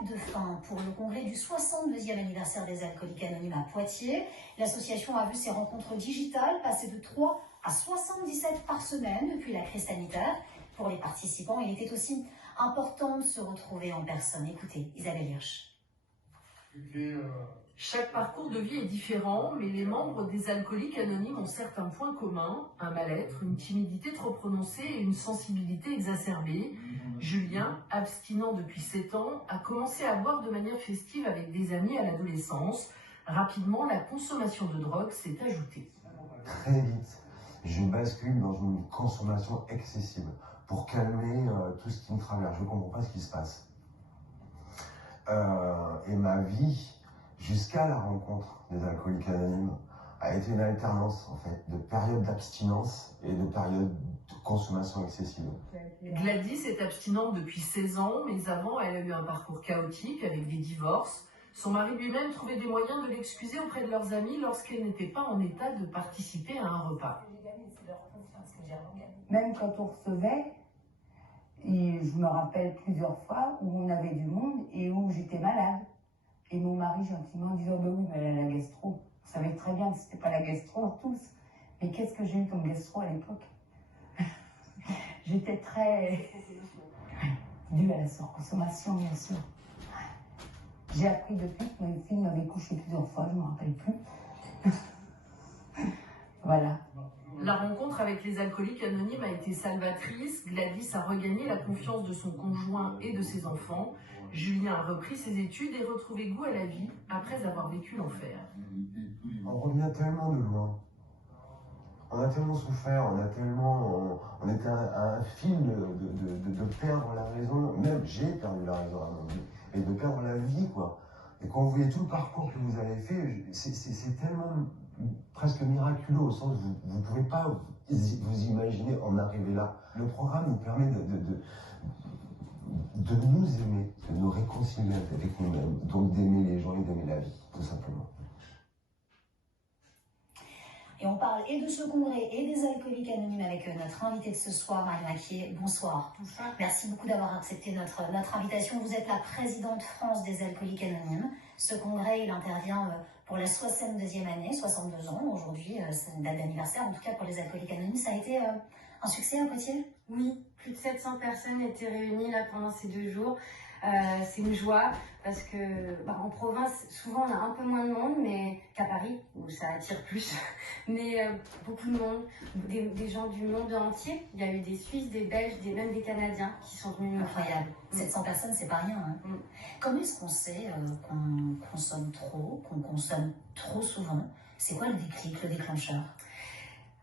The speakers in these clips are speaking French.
grève de faim pour le congrès du 62e anniversaire des Alcooliques Anonymes à Poitiers. L'association a vu ses rencontres digitales passer de 3 à 77 par semaine depuis la crise sanitaire. Pour les participants, il était aussi important de se retrouver en personne. Écoutez, Isabelle Hirsch. Chaque parcours de vie est différent, mais les membres des Alcooliques Anonymes ont certains points communs, un mal-être, une timidité trop prononcée et une sensibilité exacerbée. Julien, abstinent depuis 7 ans, a commencé à boire de manière festive avec des amis à l'adolescence. Rapidement, la consommation de drogue s'est ajoutée. Très vite, je bascule dans une consommation excessive pour calmer tout ce qui me traverse. Je ne comprends pas ce qui se passe. Et ma vie, jusqu'à la rencontre des Alcooliques Anonymes, a été une alternance en fait de périodes d'abstinence et de périodes de consommation excessive. Gladys est abstinente depuis 16 ans, mais avant, elle a eu un parcours chaotique avec des divorces. Son mari lui-même trouvait des moyens de l'excuser auprès de leurs amis lorsqu'elle n'était pas en état de participer à un repas. Même quand on recevait, et je me rappelle plusieurs fois où on avait du monde et où j'étais malade. Et mon mari gentiment disait « Oh ben oui, mais elle a la gastro ». On savait très bien que c'était pas la gastro tous. Mais qu'est-ce que j'ai eu comme gastro à l'époque? J'étais très... due à la surconsommation, bien sûr. J'ai appris depuis que ma fille m'avait couché plusieurs fois, je ne me rappelle plus. Voilà. La rencontre avec les Alcooliques Anonymes a été salvatrice. Gladys a regagné la confiance de son conjoint et de ses enfants. Julien a repris ses études et retrouvé goût à la vie après avoir vécu l'enfer. On revient tellement de loin. On a tellement souffert, on était à un fil de perdre la raison. Même j'ai perdu la raison à un moment donné. Et de perdre la vie, quoi. Et quand vous voyez tout le parcours que vous avez fait, c'est tellement presque miraculeux au sens où vous ne pouvez pas vous imaginer en arriver là. Le programme nous permet de nous aimer, de nous réconcilier avec nous-mêmes, donc d'aimer les gens et d'aimer la vie, tout simplement. Et on parle et de ce congrès et des Alcooliques Anonymes avec notre invitée de ce soir, Marie Maquier. Bonsoir. Bonsoir. Merci beaucoup d'avoir accepté notre invitation. Vous êtes la présidente France des Alcooliques Anonymes. Ce congrès, il intervient pour la 62e année, 62 ans. Aujourd'hui, c'est une date d'anniversaire. En tout cas, pour les Alcooliques Anonymes, ça a été un succès à Poitiers? Oui, plus de 700 personnes étaient réunies là pendant ces 2 jours. C'est une joie parce que en province, souvent on a un peu moins de monde mais qu'à Paris, où ça attire plus. Mais beaucoup de monde, des gens du monde entier. Il y a eu des Suisses, des Belges, même des Canadiens qui sont venus nous voir. Incroyable. 700 personnes, c'est pas rien. Hein. Comment est-ce qu'on sait qu'on consomme trop, qu'on consomme trop souvent? C'est quoi le déclic, le déclencheur?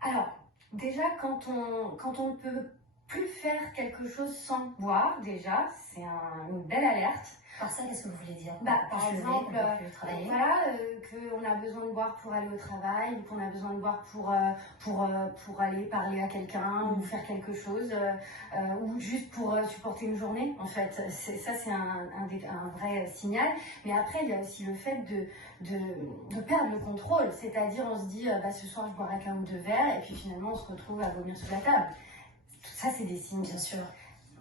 Alors, déjà, quand on ne peut plus faire quelque chose sans boire, déjà, c'est une belle alerte. Par ça, qu'est-ce que vous voulez dire? Par exemple, voilà, qu'on a besoin de boire pour aller au travail, ou qu'on a besoin de boire pour aller parler à quelqu'un, ou faire quelque chose, ou juste pour supporter une journée, en fait. Ça, c'est un vrai signal. Mais après, il y a aussi le fait de perdre le contrôle. C'est-à-dire, on se dit, ce soir, je boirai qu'un ou 2 verres, et puis finalement, on se retrouve à vomir sous la table. Tout ça, c'est des signes, bien sûr.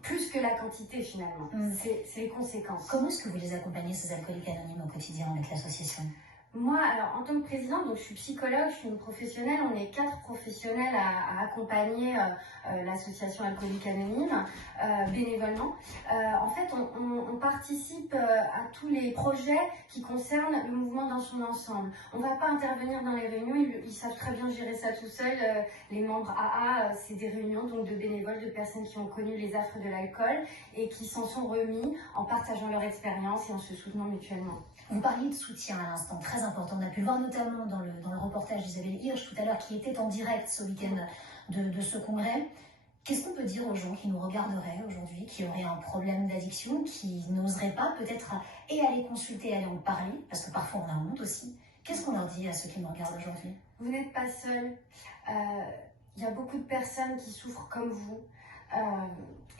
Plus que la quantité, finalement. C'est les conséquences. Comment est-ce que vous les accompagnez, ces Alcooliques Anonymes, au quotidien avec l'association? Moi, alors, en tant que présidente, donc, je suis psychologue, je suis une professionnelle. On est 4 professionnels à accompagner l'association Alcooliques Anonymes bénévolement. En fait, on participe à tous les projets qui concernent le mouvement dans son ensemble. On ne va pas intervenir dans les réunions, ils savent très bien gérer ça tout seuls. Les membres AA, c'est des réunions donc, de bénévoles, de personnes qui ont connu les affres de l'alcool et qui s'en sont remis en partageant leur expérience et en se soutenant mutuellement. Vous parliez de soutien à l'instant, très important. On a pu le voir notamment dans le reportage d'Isabelle Hirsch tout à l'heure, qui était en direct ce week-end de ce congrès. Qu'est-ce qu'on peut dire aux gens qui nous regarderaient aujourd'hui, qui auraient un problème d'addiction, qui n'oseraient pas peut-être aller consulter, aller en parler, parce que parfois on a honte aussi. Qu'est-ce qu'on leur dit à ceux qui nous regardent aujourd'hui? Vous n'êtes pas seul. Il y a beaucoup de personnes qui souffrent comme vous.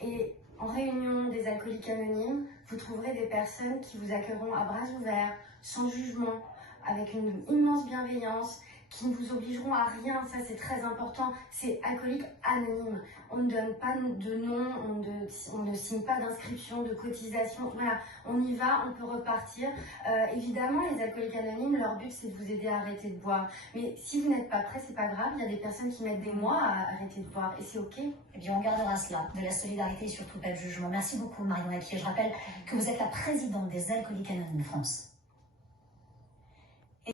Et en réunion des Alcooliques Anonymes, vous trouverez des personnes qui vous accueilleront à bras ouverts, sans jugement, avec une immense bienveillance, qui ne vous obligeront à rien, ça c'est très important, c'est Alcooliques Anonymes. On ne donne pas de nom, on ne signe pas d'inscription, de cotisation, voilà, on y va, on peut repartir. Évidemment, les Alcooliques Anonymes, leur but c'est de vous aider à arrêter de boire. Mais si vous n'êtes pas prêt, c'est pas grave, il y a des personnes qui mettent des mois à arrêter de boire et c'est ok. Eh bien, on gardera cela, de la solidarité et surtout pas de jugement. Merci beaucoup Marion Napier. Je rappelle que vous êtes la présidente des Alcooliques Anonymes France.